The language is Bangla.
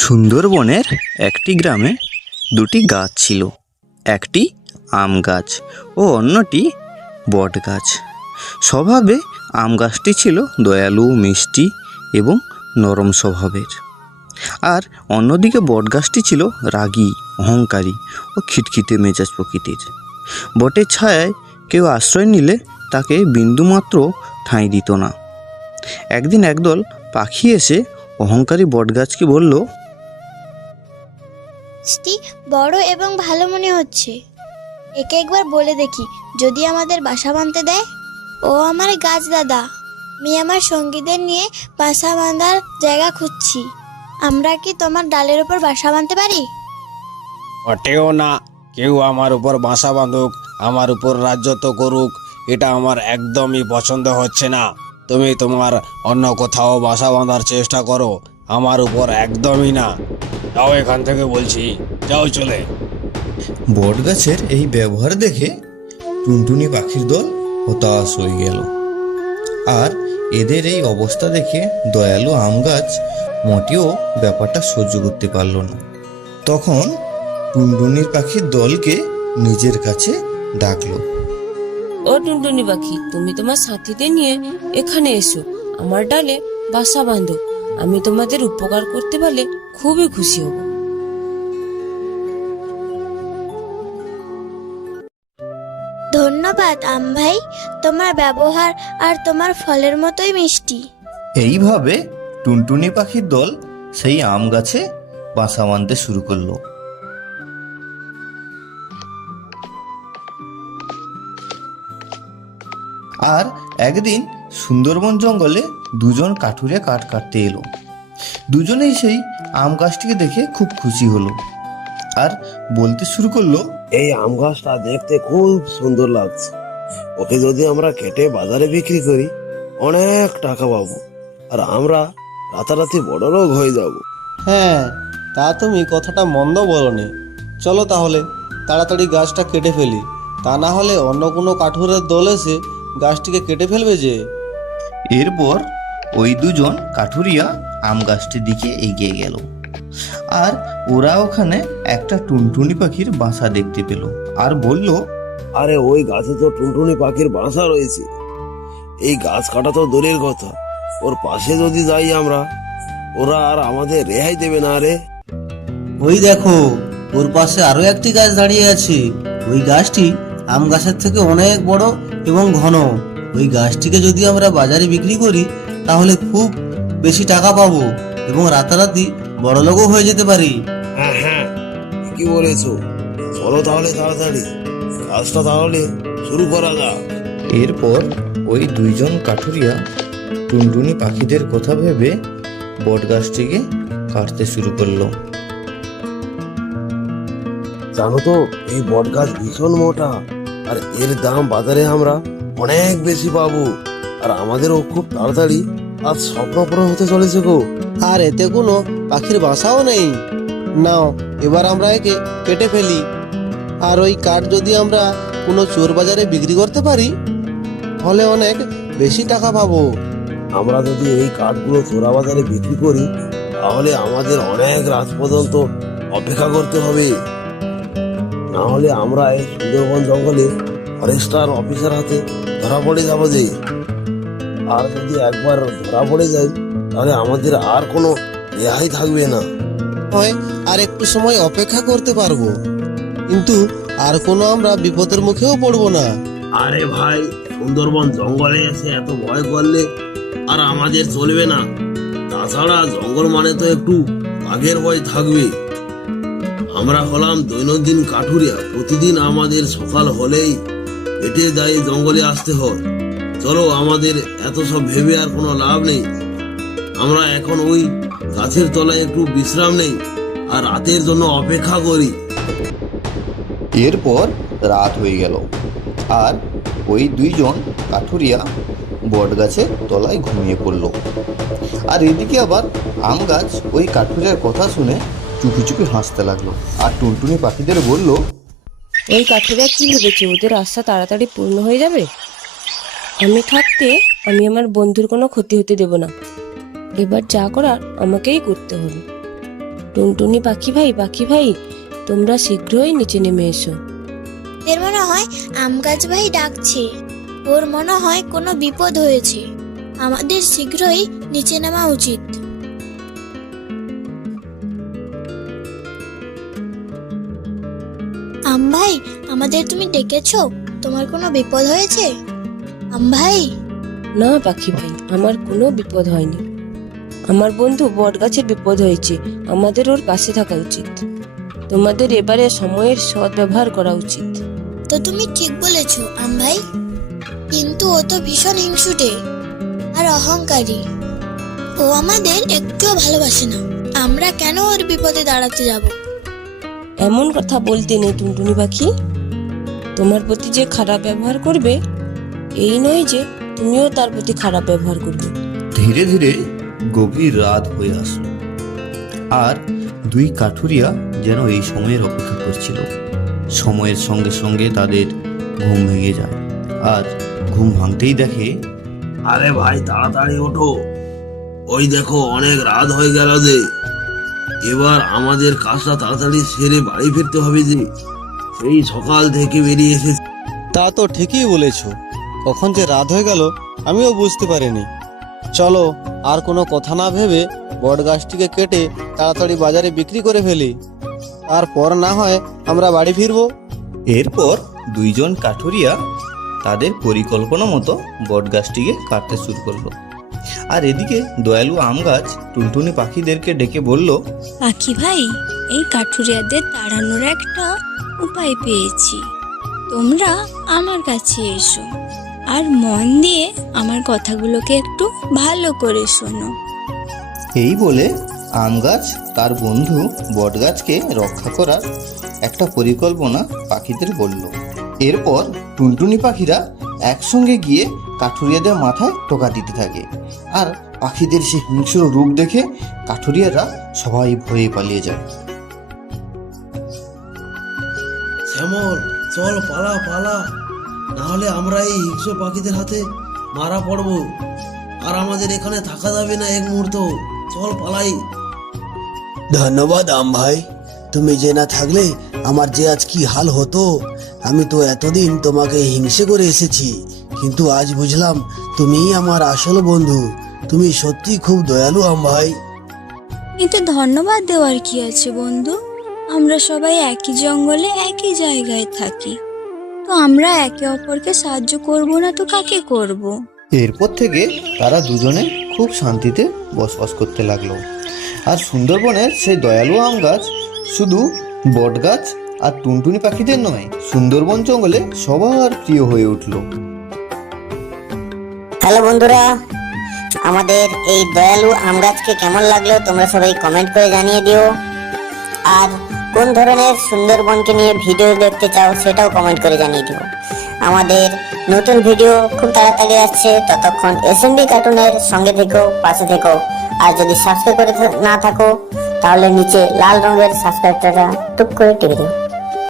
সুন্দরবনের একটি গ্রামে দুটি গাছ ছিল। একটি আম গাছ ও অন্যটি বট গাছ। স্বভাবে আম গাছটি ছিল দয়ালু, মিষ্টি এবং নরম স্বভাবের। আর অন্যদিকে বট গাছটি ছিল রাগী, অহংকারী ও খিটখিটে মেজাজ প্রকৃতির। বটের ছায়ায় কেউ আশ্রয় নিলে তাকে বিন্দুমাত্র ঠাঁই দিত না। একদিন একদল পাখি এসে অহংকারী বটগাছকে বলল গাছটি বড় এবং ভালো মনে হচ্ছে। একে একবার বলে দেখি, যদি আমাদের বাসা বাঁধতে দেয়? ও আমার গাছ দাদা। আমি আমার সঙ্গীদের নিয়ে বাসা বাঁধার জায়গা খুঁজছি। আমরা কি তোমার ডালের উপর বাসা বাঁধতে পারি? হটেও না। কেউ আমার উপর বাসা বাঁধুক, আমার উপর রাজ্যত্ব করুক, এটা আমার একদমই পছন্দ হচ্ছে না। তুমি তোমার অন্য কোথাও বাসা বাঁধার চেষ্টা করো, আমার উপর একদমই না। যাও এখান থেকে বলছি যাও চলে। বট গাছের এই ব্যবহার দেখে টুনটুনি পাখির দল হতাশ হয়ে গেল। আর এদের এই অবস্থা দেখে দয়ালু আম গাছ মোটেও ব্যাপারটা সহ্য করতে পারল না। তখন টুনটুনির পাখির দলকে নিজের কাছে ডাকলো। ও টুনটুনি পাখি তুমি তোমার সাথীদের নিয়ে এখানে এসো। আমার ডালে বাসা বাঁধো। আমি তোমাদের উপকার করতে পারলে খুবই খুশি হব। ধন্যবাদ আম ভাই তোমার ব্যবহার আর তোমার ফলের মতোই মিষ্টি। এইভাবে টুনটুনি পাখির দল সেই আম গাছে বাসা বাঁধতে শুরু করল। আর একদিন সুন্দরবন জঙ্গলে দুজন কাঠুরে কাঠ কাটতে এলো। দুজনেই সেই আম গাছটিকে দেখে খুব খুশি হলো। আর বলতে শুরু করল এই আম গাছটা দেখতে খুব সুন্দর লাগছে। ওকে যদি আমরা কেটে বাজারে বিক্রি করি অনেক টাকা পাবো। আর আমরা রাতারাতি বড় লোক হয়ে যাব। হ্যাঁ তা তুমি কথাটা মন্দ বলনি। চলো তাহলে তাড়াতাড়ি গাছটা কেটে ফেলি। তা না হলে অন্য কোনো কাঠুরের দল এসে গাছটিকে কেটে ফেলবে যে। এরপর ওই দুজন কাঠুরিয়া আম গাছটির দিকে এগিয়ে গেল। আর ওরা ওখানে একটা টুনটুনি পাখির বাসা দেখতে পেল আর বলল আরে ওই গাছে তো টুনটুনি পাখির বাসা রয়েছে। এই গাছ কাটা তো দূরের কথা। ওর পাশে যদি যাই আমরা ওরা আর আমাদের রেহাই দেবে না রে। ওই দেখো ওর পাশে আরও একটি গাছ দাঁড়িয়ে আছে। ওই গাছটি আম গাছের থেকে অনেক বড় এবং ঘন। ওই গাছটিকে যদি আমরা বাজারে বিক্রি করি তাহলে খুব বেশি টাকা পাবো এবং রাতারাতি বড়লোকও হয়ে যেতে পারি। হ্যাঁ হ্যাঁ কি বলেছ। চলো তাহলে তাড়াতাড়ি। কাজটা তাহলে শুরু করা যাক। এরপর ওই দুইজন কাঠুরিয়া টুনটুনি পাখিদের কথা ভেবে বট গাছটিকে কাটতে শুরু করল। জানো তো এই বট গাছ ভীষণ মোটা আর এর দাম বাজারে আমরা অনেক বেশি পাবো। আর আমাদেরও খুব তাড়াতাড়ি আজ স্বপ্ন পূরণ হতে চলেছে গো। আর এতে কোনো পাখির বাসাও নেই। নাও এবার আমরা একে কেটে ফেলি। আর ওই কাঠ যদি আমরা কোনো চোর বাজারে বিক্রি করতে পারি তাহলে অনেক বেশি টাকা পাবো। আমরা যদি এই কাঠগুলো চোরা বাজারে বিক্রি করি তাহলে আমাদের অনেক রাত পর্যন্ত অপেক্ষা করতে হবে। না হলে আমরা এই সুন্দরবন জঙ্গলে ফরেস্টার অফিসার হাতে ধরা পড়ে যাব যে। আর যদি একবার ধরা পড়ে যাই তাহলে আমাদের আর কোনো রেহাই থাকবে না। হয় আর একটু সময় অপেক্ষা করতে পারব। কিন্তু আর কোনো আমরা বিপদের মুখেও পড়ব না। আরে ভাই সুন্দরবন জঙ্গলে এসে এত ভয় করলে আর আমাদের চলবে না। তাছাড়া জঙ্গল মানে তো একটু বাঘের ভয় থাকবে। আমরা হলাম দৈনন্দিন কাঠুরিয়া। প্রতিদিন আমাদের সকাল হলেই পেটে দায়ে জঙ্গলে আসতে হয়। চলো আমাদের এত সব ভেবে আর কোনো লাভ নেই। আমরা এখন ওই গাছের তলায় একটু বিশ্রাম নেই আর রাতের জন্য অপেক্ষা করি। এরপর রাত হয়ে গেল। আর ওই দুইজন কাঠুরিয়া বট গাছের তলায় ঘুমিয়ে পড়ল। আর এদিকে আবার আম গাছ ওই কাঠুরিয়ার কথা শুনে চুপি চুপি হাসতে লাগল আর টুনটুনি পাখিদের বলল এই কাঠুরিয়া কি ভেবেছে? ওদের আশা তাড়াতাড়ি পূর্ণ হয়ে যাবে? আমি থাকতে আমি আমার বন্ধুর কোনো ক্ষতি হতে দেব না। এবার যা করার আমাকেই করতে হবে। টুনটুনি পাখি ভাই পাখি ভাই, তোমরা শীঘ্রই নিচে নেমে এসো। এর মনে হয় আম গাছ ভাই ডাকছে। ওর মনে হয় কোনো বিপদ হয়েছে। আমাদের শীঘ্রই নিচে নামা উচিত। আম ভাই, আমাদের তুমি ডেকেছো? তোমার কোনো বিপদ হয়েছে? ভাই? না পাখি ভাই আমার কোনো বিপদ হয়নি। আমার বন্ধু বট গাছের বিপদ হয়েছে আমাদের ওর পাশে থাকা উচিত। তোমাদের এবারে সময়ের সৎ ব্যবহার করা উচিত। তো তুমি ঠিক বলেছ আম ভাই। কিন্তু ও তো ভীষণ হিংসুটে আর অহংকারী। ও আমাদের একটুও ভালোবাসে না। আমরা কেন ওর বিপদে দাঁড়াতে যাব? এমন কথা বলতে নেই টুনটুনি পাখি। তোমার প্রতি যে খারাপ ব্যবহার করবে এই নয় যে তুমিও তার প্রতি খারাপ ব্যবহার করবে। ধীরে ধীরে গভীর রাত হয়ে আসলো। আর দুই কাঠুরিয়া যেন এই সময়ের অপেক্ষা করছিল। সময়ের সঙ্গে সঙ্গে তাদের ঘুম ভেঙে যায়। আর ঘুম ভাঙতেই দেখে আরে ভাই তাড়াতাড়ি ওঠো। ওই দেখো অনেক রাত হয়ে গেল যে। এবার আমাদের কাজটা তাড়াতাড়ি সেরে বাড়ি ফিরতে হবে যে। সেই সকাল থেকে বেরিয়ে এসেছি। তা তো ঠিকই বলেছ। কখন যে রাত হয়ে গেল আমিও বুঝতে পারিনি। চলো আর কোনো কথা না ভেবে বট গাছটিকে কেটে তাড়াতাড়ি বাজারে বিক্রি করে ফেলি। তারপর না হয় আমরা বাড়ি ফিরবো। এরপর দুইজন কাঠুরিয়া তাদের পরিকল্পনা মতো বটগাছটিকে কাটতে শুরু করল। আর এদিকে দয়ালু আম গাছ টুনটুনি পাখিদেরকে ডেকে বলল পাখি ভাই এই কাঠুরিয়াদের তাড়ানোর একটা উপায় পেয়েছি। তোমরা আমার কাছে এসো। আর মন দিয়ে আমার কথাগুলোকে একটু ভালো করে শোনো। এই বলে আম গাছ তার বন্ধু বটগাছকে রক্ষা করার একটা পরিকল্পনা পাখিদের বলল। এরপর টুনটুনি পাখিরা একসঙ্গে গিয়ে কাঠুরিয়াদের মাথায় টোকা দিতে থাকে আর পাখিদের সে হিংস্র রূপ দেখে কাঠুরিয়ারা সবাই ভয়ে পালিয়ে যায়। শ্যামল চল পালা পালা। নাহলে আমরা এই হিংস্র পাখিদের হাতে মারা পড়ব। আর আমাদের এখানে থাকা যাবে না এক মুহূর্ত। চল পালাই। ধন্যবাদ আম ভাই। তুমি যে না থাকলে আমার যে আজ কি হাল হতো আমি তো এতদিন তোমাকে হিংসে করে এসেছি। কিন্তু আজ বুঝলাম তুমিই আমার আসল বন্ধু। তুমি সত্যি খুব দয়ালু আম ভাই। কিন্তু ধন্যবাদ দেওয়ার কি আছে বন্ধু? আমরা সবাই একই জঙ্গলে একই জায়গায় থাকি। আমরা একে অপরকে সাহায্য করব না তো কাকে করব। এরপর থেকে তারা দুজনে খুব শান্তিতে বসবাস করতে লাগল। আর সুন্দরবনের সেই দয়ালু আম গাছ শুধু বট গাছ আর টুনটুনি পাখিদের নয় সুন্দরবন জঙ্গলে সবার প্রিয় হয়ে উঠল। হ্যালো বন্ধুরা আমাদের এই দয়ালু আম গাছকে কেমন লাগল তোমরা সবাই কমেন্ট করে জানিয়ে দিও। আর কোন ধরনের সুন্দরবনকে নিয়ে ভিডিও দেখতে চাও সেটাও কমেন্ট করে জানিয়ে দিও। আমাদের নতুন ভিডিও খুব তাড়াতাড়ি আসছে, ততক্ষণ এসএমবি কার্টুনের সঙ্গে থেকেও পাশে থেকেও আর যদি সাবস্ক্রাইব করে না থাকো, তাহলে নিচে লাল রঙের সাবস্ক্রাইবটা টুক করে টিপে দিও।